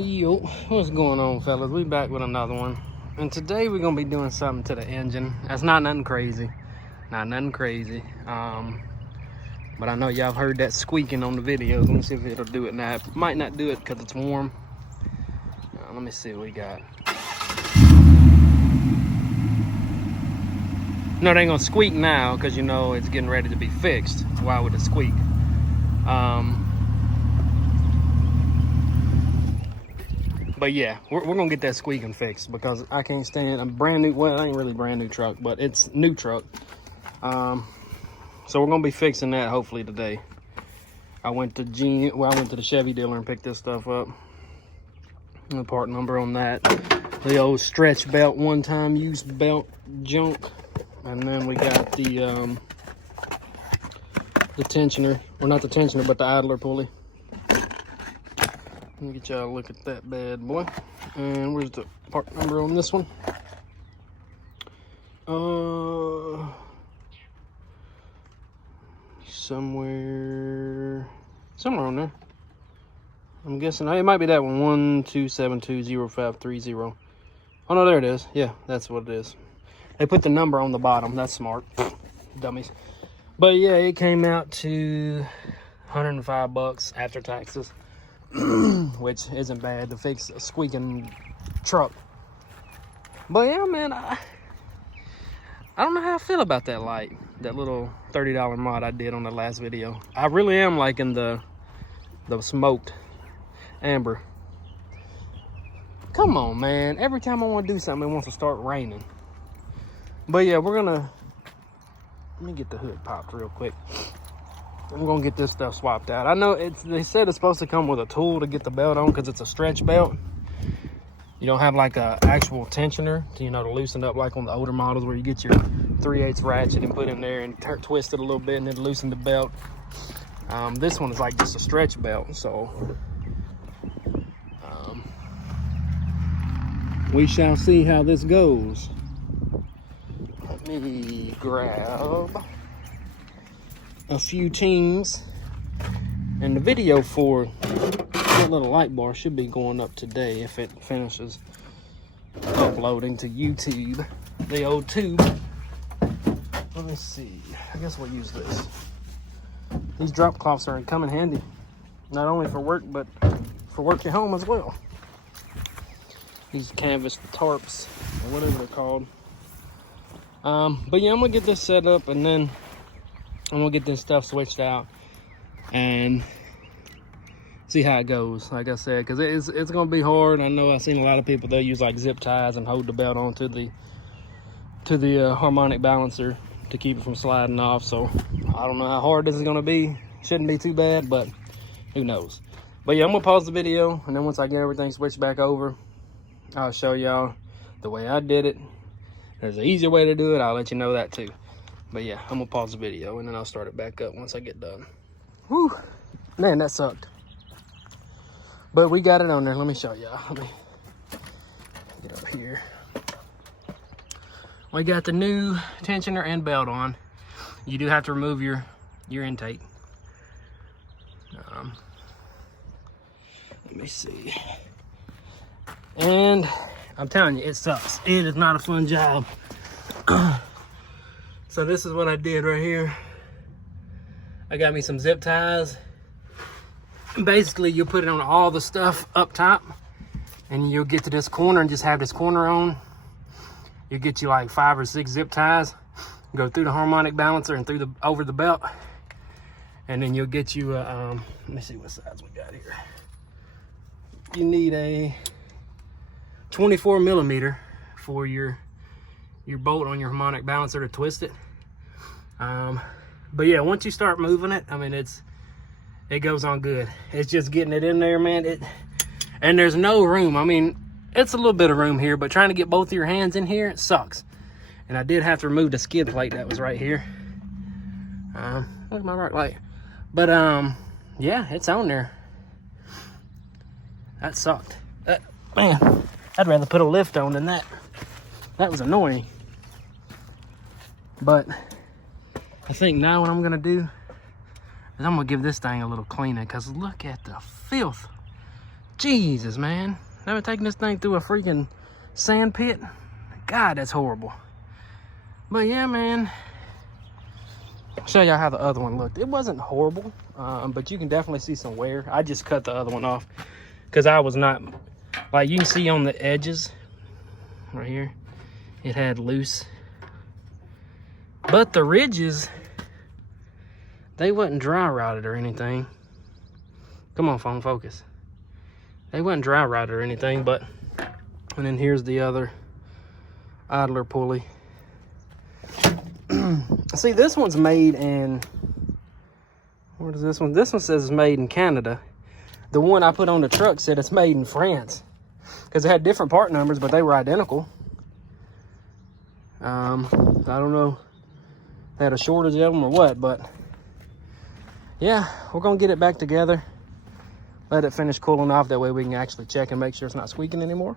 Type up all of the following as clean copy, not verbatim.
Yo, what's going on, fellas? We back with another one, and today we're gonna be doing something to the engine. That's not nothing crazy, but I know y'all heard that squeaking on the videos. Let me see if it'll do it now. It might not do it because it's warm. Let me see what we got. No, they ain't gonna squeak now because you know it's getting ready to be fixed. Why would it squeak? But yeah, we're gonna get that squeaking fixed because I can't stand a brand new, well, it ain't really brand new truck, but it's new truck. So we're gonna be fixing that hopefully today. I went to the Chevy dealer and picked this stuff up. The part number on that, the old stretch belt, one-time use belt junk. And then we got the tensioner, or not the tensioner, but the idler pulley. Let me get y'all a look at that bad boy. And where's the part number on this one? Somewhere on there. I'm guessing it might be that one, 12720530. Oh no, there it is. Yeah, that's what it is. They put the number on the bottom. That's smart. Dummies. But yeah, it came out to $105 after taxes. Which isn't bad to fix a squeaking truck. But yeah, man, I don't know how I feel about that light. That little $30 mod I did on the last video. I really am liking the smoked amber. Come on, man. Every time I want to do something, it wants to start raining. But yeah, let me get the hood popped real quick. I'm gonna get this stuff swapped out. I know they said it's supposed to come with a tool to get the belt on because it's a stretch belt. You don't have like a actual tensioner to, you know, to loosen up like on the older models where you get your 3/8 ratchet and put in there and twist it a little bit and then loosen the belt. This one is like just a stretch belt, so we shall see how this goes. Let me grab a few teams, and the video for that little light bar should be going up today if it finishes uploading to YouTube, the old tube. Let me see, I guess we'll use this. These drop cloths are come in handy, not only for work but for work at home as well. These canvas tarps or whatever they're called. But yeah, I'm gonna get this set up and then I'm gonna get this stuff switched out and see how it goes. Like I said, because it's gonna be hard. I know I've seen a lot of people, they'll use like zip ties and hold the belt onto the harmonic balancer to keep it from sliding off. So I don't know how hard this is gonna be. Shouldn't be too bad, but who knows. But yeah, I'm gonna pause the video, and then once I get everything switched back over, I'll show y'all the way I did it. There's an easier way to do it, I'll let you know that too. But yeah, I'm gonna pause the video and then I'll start it back up once I get done. Whew, man, that sucked. But we got it on there. Let me show y'all. Let me get up here. We got the new tensioner and belt on. You do have to remove your intake. Let me see. And I'm telling you, it sucks. It is not a fun job. So this is what I did right here. I got me some zip ties. Basically, you put it on all the stuff up top, and you'll get to this corner and just have this corner on. You get you like 5 or 6 zip ties, go through the harmonic balancer and through over the belt, and then you'll get you a, let me see what size we got here. You need a 24 millimeter for your bolt on your harmonic balancer to twist it. But yeah, once you start moving it, I mean, it goes on good. It's just getting it in there, man. And there's no room. I mean, it's a little bit of room here, but trying to get both of your hands in here, it sucks. And I did have to remove the skid plate that was right here. Where's my right light? But yeah, it's on there. That sucked. Man, I'd rather put a lift on than that. That was annoying. But I think now what I'm gonna do is I'm gonna give this thing a little cleaning, because look at the filth. Jesus, man. Never taking this thing through a freaking sand pit. God, that's horrible. But yeah, man. I'll show y'all how the other one looked. It wasn't horrible, but you can definitely see some wear. I just cut the other one off because I was not, like you can see on the edges right here, it had loose. But the ridges, they wasn't dry rotted or anything. Come on, phone, focus. They wasn't dry rotted or anything, but, and then here's the other idler pulley. See, this one's made in, what is this one? This one says it's made in Canada. The one I put on the truck said it's made in France, because it had different part numbers, but they were identical. I don't know if they had a shortage of them or what, but yeah, we're gonna get it back together, let it finish cooling off. That way we can actually check and make sure it's not squeaking anymore,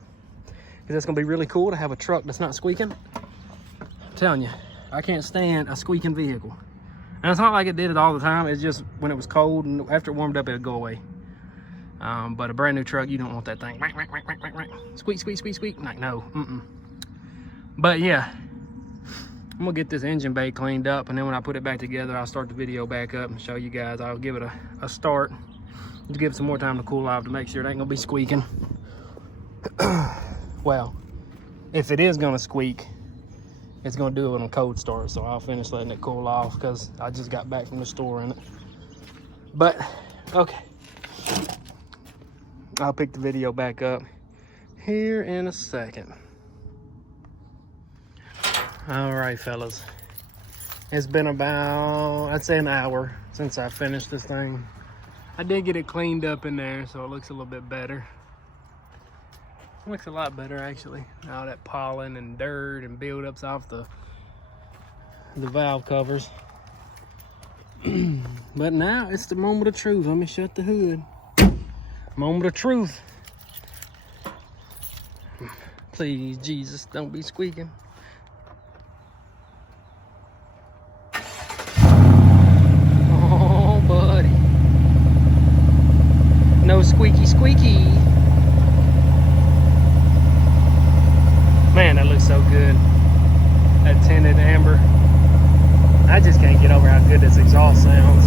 because it's gonna be really cool to have a truck that's not squeaking. I'm telling you, I can't stand a squeaking vehicle. And it's not like it did it all the time. It's just when it was cold and after it warmed up, it would go away. But a brand new truck, you don't want that thing. Squeak, squeak, squeak, squeak. Like, no. But yeah, I'm gonna get this engine bay cleaned up, and then when I put it back together, I'll start the video back up and show you guys. I'll give it a start. Just give it some more time to cool off to make sure it ain't gonna be squeaking. Well, if it is gonna squeak, it's gonna do it on a cold start, so I'll finish letting it cool off because I just got back from the store in it. But okay, I'll pick the video back up here in a second. All right, fellas, it's been about, I'd say, an hour since I finished this thing. I did get it cleaned up in there, so it looks a little bit better. It looks a lot better, actually. All that pollen and dirt and buildups off the valve covers. But now it's the moment of truth. Let me shut the hood. Moment of truth. Please, Jesus, don't be squeaking. Oh, buddy. No squeaky, squeaky. Man, that looks so good. That tinted amber. I just can't get over how good this exhaust sounds.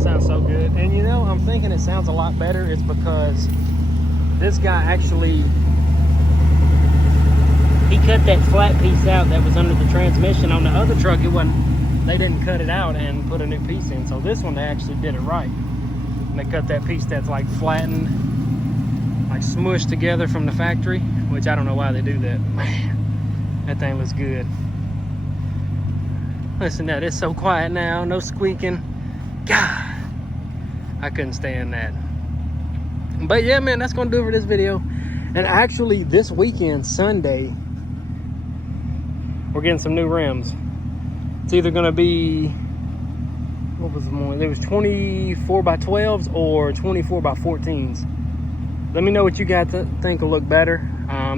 Sounds so good. And you know, I'm thinking it sounds a lot better. It's because this guy actually, he cut that flat piece out that was under the transmission. On the other truck, it wasn't. They didn't cut it out and put a new piece in. So this one, they actually did it right. And they cut that piece that's like flattened, like smushed together from the factory, which I don't know why they do that. Man, that thing looks good. Listen, now it's so quiet now, no squeaking. God, I couldn't stand that. But yeah, man, that's gonna do it for this video. And actually, this weekend, Sunday, we're getting some new rims. It's either gonna be, what was the one? There was 24 by 12s or 24 by 14s. Let me know what you guys think will look better.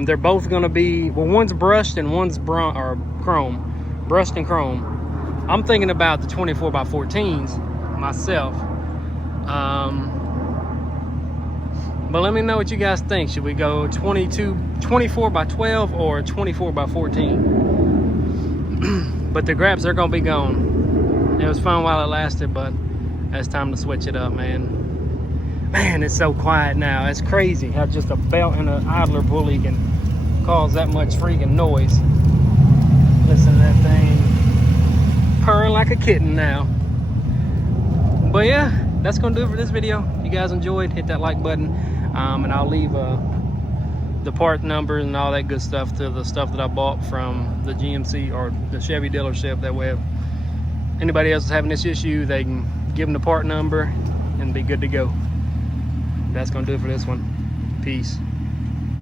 They're both gonna be, well, one's brushed and one's chrome. Brushed and chrome. I'm thinking about the 24 by 14s myself. But let me know what you guys think. Should we go 24 by 12 or 24 by 14? But the grabs are gonna be gone. It was fun while it lasted, but it's time to switch it up, man. Man, it's so quiet now. It's crazy how just a belt and an idler pulley can cause that much freaking noise. Listen to that thing purring like a kitten now. But yeah, that's gonna do it for this video. If you guys enjoyed, hit that like button, and I'll leave the part numbers and all that good stuff to the stuff that I bought from the GMC or the Chevy dealership. That way if anybody else is having this issue, they can give them the part number and be good to go. That's gonna do it for this one. Peace.